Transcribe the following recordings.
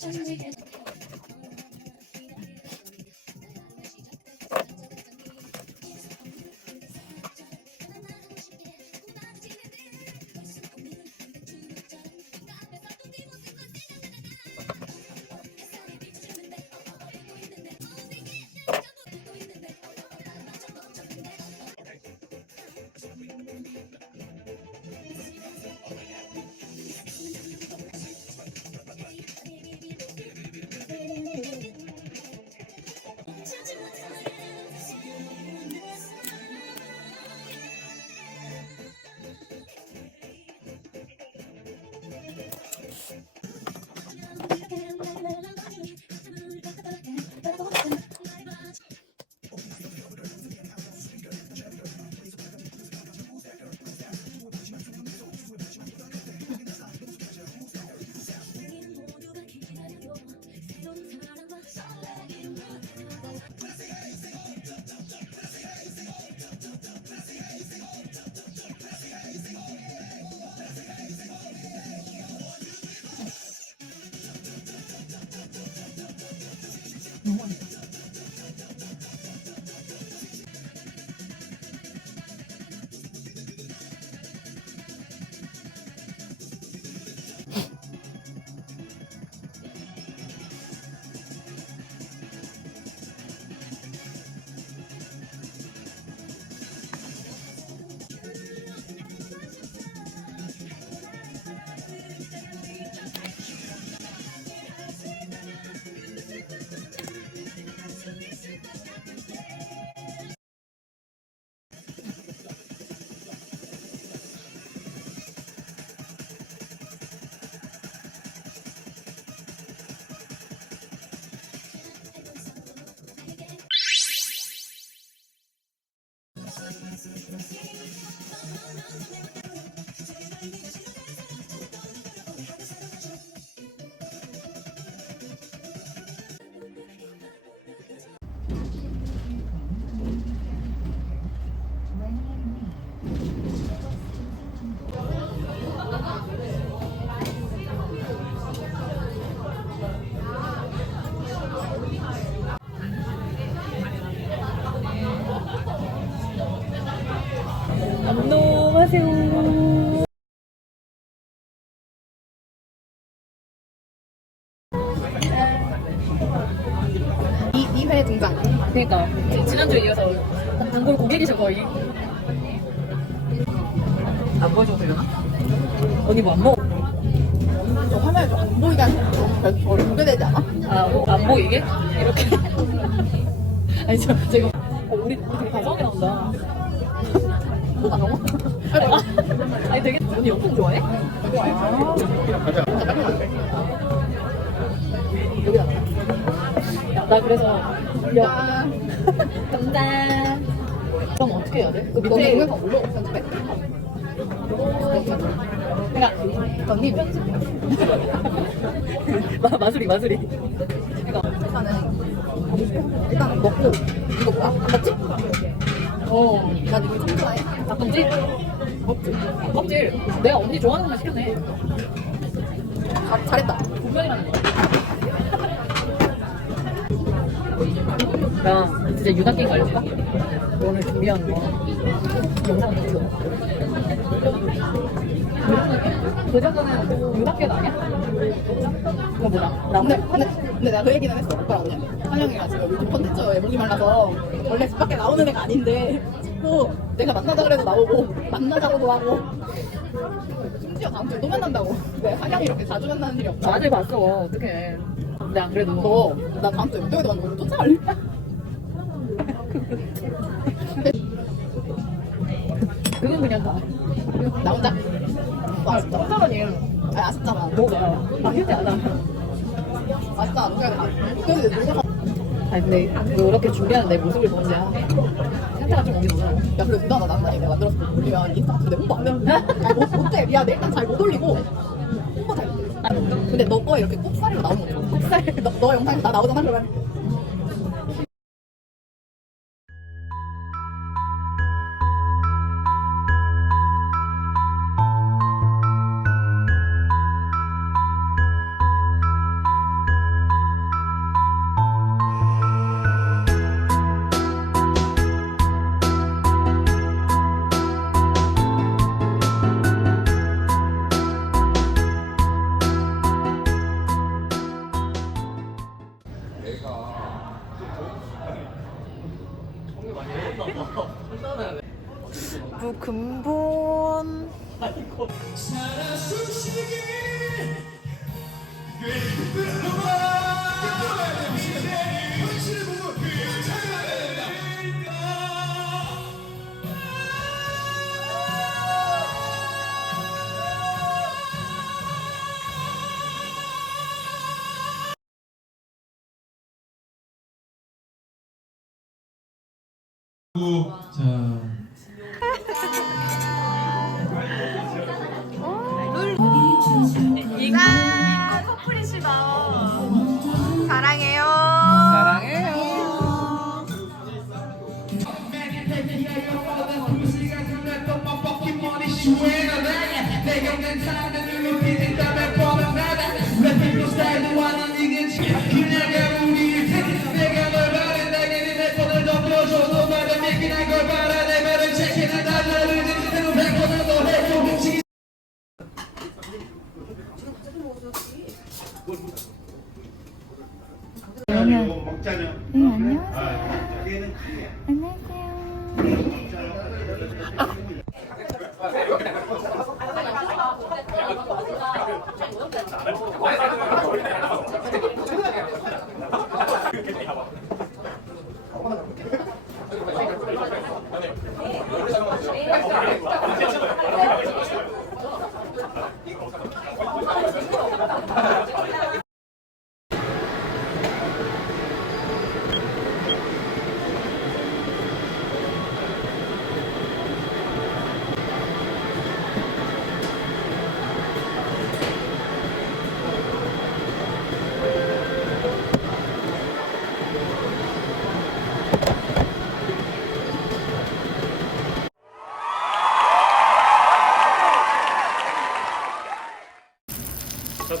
just to get 안녕하세요. 이 2회 등장. 그러니까 지난주에 이어서 단골 고객이셔 거의. 안 보여줘도 되려나? 언니 뭐 안 먹어? 저 화면에 좀안 보이게 하는 거 별로 공개되지 않아? 아, 뭐, 안 보이게? 이렇게. 아니, 저, 제가, 어, 우리, 우리 되게 다정하게 나온다. 뭐가 너무? 아니, 되게, 언니 영통 좋아해? 여기다. 야, 나 그래서, 야, 짠. 감사. 그럼 어떻게 해야 돼? 그 밑에, 올려 편집해? 그러니까, 언니 편집. 마, 마술이, 마술이. 그러니까, 일단은 먹고 이거 뭐야? 닭껍질? 어, 난 이거 좀 좋아해. 닭껍질? 껍질. 껍질. 내가 언니 좋아하는 거 시켰네. 잘, 잘했다. 분명히 하는 거야. 나 진짜 유나 낀거 알려줄까? 오늘 준비한 거 영상 봤어. 그 정도는 유나께도 아니야? 그거 뭐다? 나 근데, 근데, 근데 내가 그 얘기는 했어. 오빠랑 언니. 한영이가 지금 요즘 컨텐츠에 목이 말라서 원래 집 밖에 나오는 애가 아닌데 자꾸 내가 만나자 그래도 나오고 만나자고도 하고 심지어 다음 주에 또 만난다고. 근데 한영이 이렇게 자주 만나는 일이 없다. 많이 봤어. 어떡해. 안 그래도 너, 나 다음 주에 운동회도 가는 거 쫓아갈래? 그건 그냥 다. 나 혼자? 아. 혼자라니. 아니, 아쉽잖아. 뭐가? 아, 가. 운동회 놀러 가. 아니, 근데 너 이렇게 준비하는 내 모습을 보는데 상태가 좀 오긴 오잖아. 야, 그래, 누나 나 나중에 내가 만들어서 올리면 인스타 같은데 홍보 안 해. 아니, 못, 못해. 미안해. 일단 잘 못 올리고 홍보 잘 못. 해. 근데 너 거 이렇게 꼽사리로 나오는 거 좋아. 꼽사리. 너, 너 영상에 나 나오잖아, 그러면. Many taking care of your father's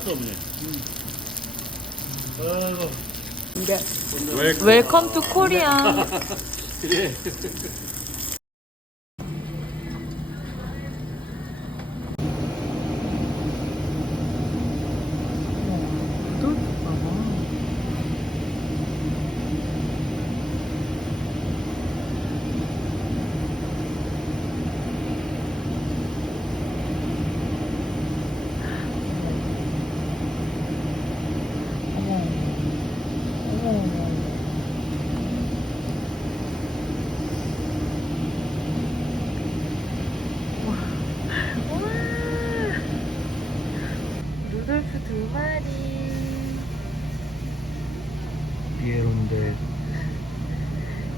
샷도 없네. 아이고. 웰컴 투 코리아 그래. 루돌프 두 마리 비에로인데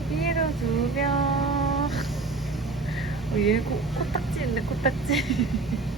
피에로 두명 어, 얘 코, 코딱지 있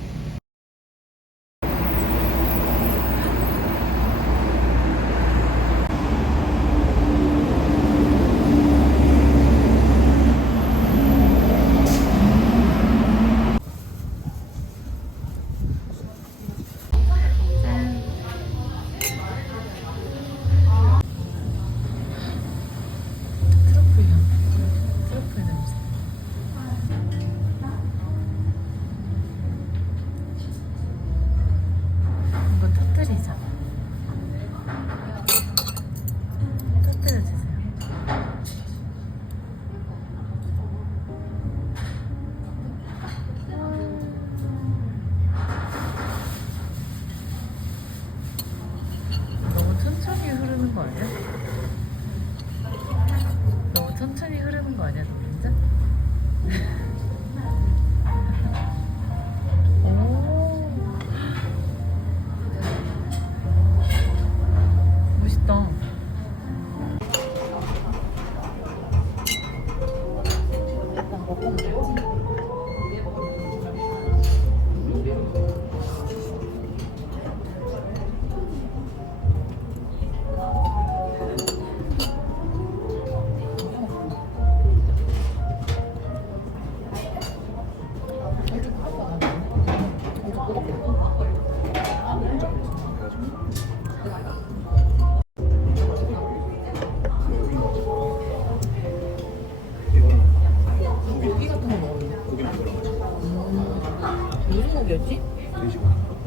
무슨 고기였지? 돼지고기.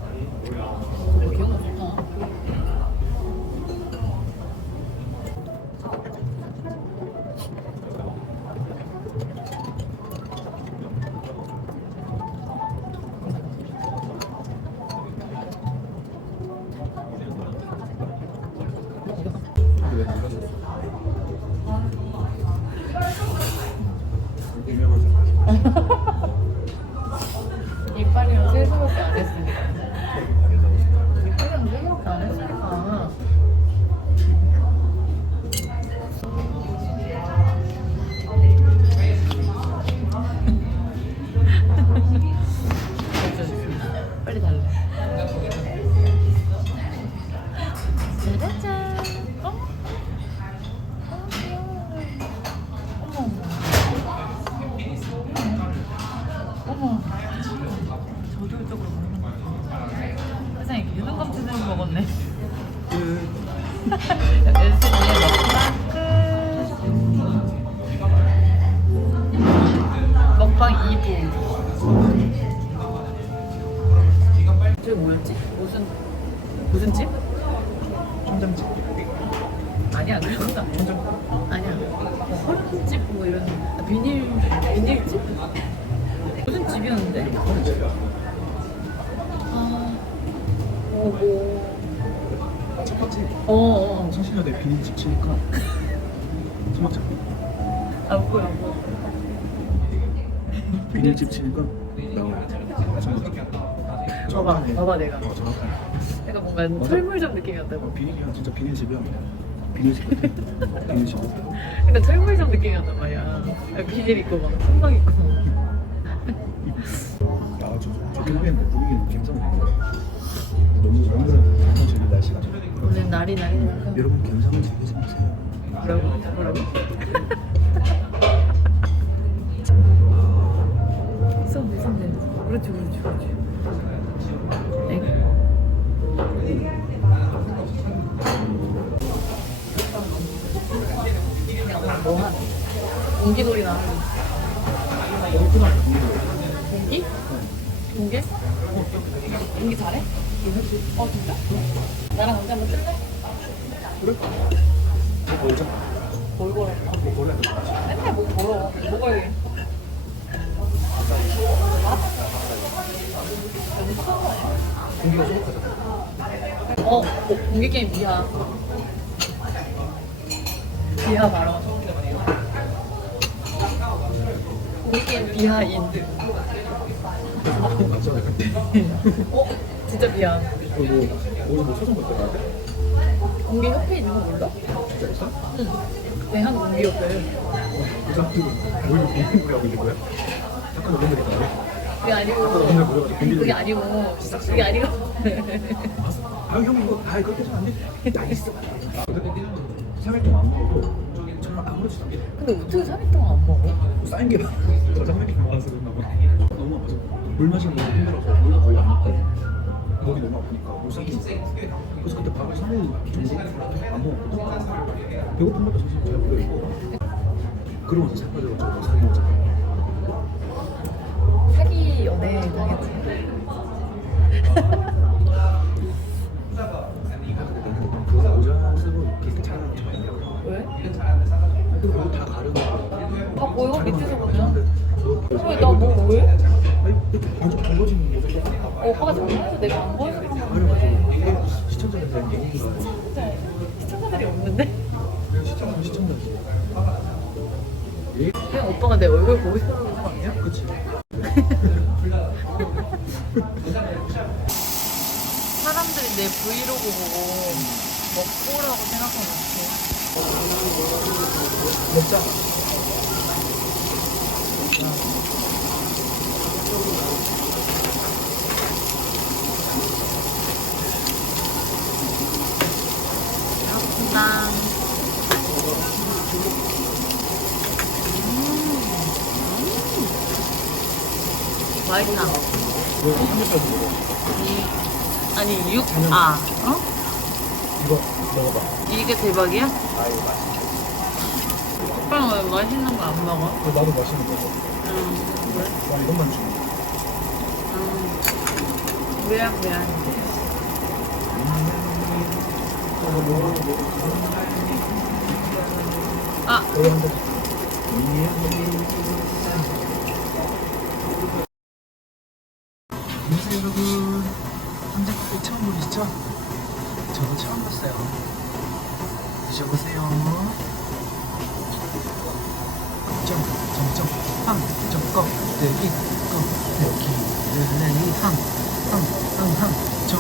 무슨 무슨 집? 청담집. 아니야 그런 거 아니야. 아니야. 뭐 헐집 뭐 이런 아, 비닐 비닐집? 무슨 집이었는데? 아. 어, 뭐. 첫 번째. 어, 어. 성신여대 비닐집 치니까. 소막차. 아, 뭐야, 뭐. 비닐집 치니까. 나 와. 소막차. 봐봐, 봐봐, 내가. 어, 정확하네. 약간 뭔가 맞아. 철물점 느낌이었다고. 어, 비닐이야. 진짜 비닐집이야. 비닐집 같아. 비닐집. 근데 철물점 느낌이었단 말이야. 비닐 있고, 막, 선박 있고. 아, 저, 좋긴 하겠네. 분위기는 괜찮네. 너무 오늘은 정말 재밌는 날씨가. 오늘 날이 날이 여러분 괜찮은 되게 재밌어요. 뭐라고? 뭐라고? 손, 손 대. 그렇지, 그렇지, 그렇지. 엥? 그냥 뭐 하는? 공기놀이나 하는 공기? 공기? 공기 잘해? 어 진짜? 나랑 언제 한번 뜰래? 보자. 뭘 걸어? 뭐 볼래? 맨날 뭐 걸어? 뭐 걸게? 공기가 소독하자. 어, 어 공개 게임 비하. 비하 바로. 게임 비하인드. 맞아. 어, 진짜 비하. 그리고 오늘 뭐 초성 가야 돼? 공개 협회 있는 거 몰라? 진짜 있어? 응. 대한 공개 협회. 그 사람들은 뭐 이거 비밀 하고 있는 거야? 잠깐 거니까. 그게 아니고. 그게 아니고. 그게 아니고. 아유 형 이거 아 그렇게 하면 안 돼. 나 있어. 3일 동안 안 먹어도 정말 아무렇지도 않게 근데 어떻게 3일 동안 안 먹어? 쌓인 게 저장력이 많아서 그런가 봐. 너무 아파서 물 마시는 거 힘들어서 물도 거의 안 먹고 목이 너무 아프니까 물 쌓기 그래서 그때 밥을 3일 정도 안 먹었거든. 배고픈 것도 사실 잘 모르겠고 그러면서 살 빠져가지고 사귀는 거잖아. 사기 연애 당했지. 어, 오빠가 잘못해서 내가 안 보여서 그런 이게 시청자들한테 얘기가 시청자들이 없는데? 시청자 시청자지. 그냥 오빠가 내 얼굴 보고 싶어서 그런 거 아니야? 그치. 사람들이 내 브이로그 보고 먹보라고 생각하면 어떡해. 먹자. 난 맛있다. 아니 육 아, 어? 이거 먹어봐. 이게 대박이야? 아유 맛있어. 오빠는 왜 맛있는 거 안 먹어? 그 나도 맛있는 거 먹어. 응, 왜? 나 이것만 주면. 응. 미안 미안. 아, 그래 한 번. 안녕하세요 여러분. 한자국밥 처음 보시죠? 저도 처음 봤어요. 드셔보세요. 점, 점점, 황, 점, 껍데기, 껍데기를 황, 황, 황, 황, 점,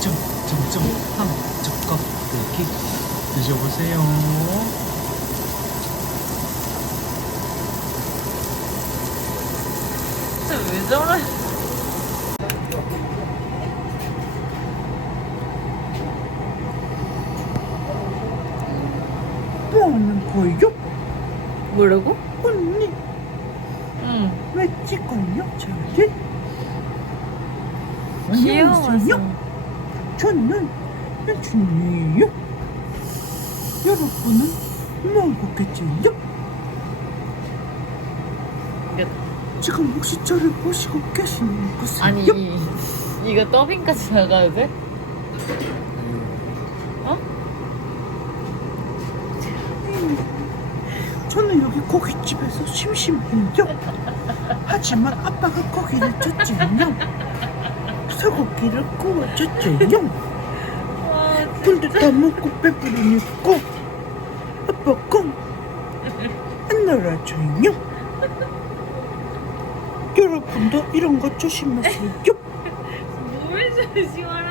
점, 점, 점, 황, 점, 껍데기. 드셔보세요. 진짜 왜 저래? 거요? 뭐라고? 언니 응. 왜 찍어요 저를? 귀여워서. 저는 현준이에요 여러분은 뭐겠지요? 지금 혹시 저를 보시고 계시는 것이요? 아니 이거 더빙까지 나가야 돼? 어? 여기 고깃집에서 심심해요 하지만 아빠가 고기를 줬지요 소고기를 구워줬지요 불도 다 먹고 배부르니까 아빠가 안 놀아줘요 여러분도 이런 거 조심하세요. 뭘 조심하라는 거야?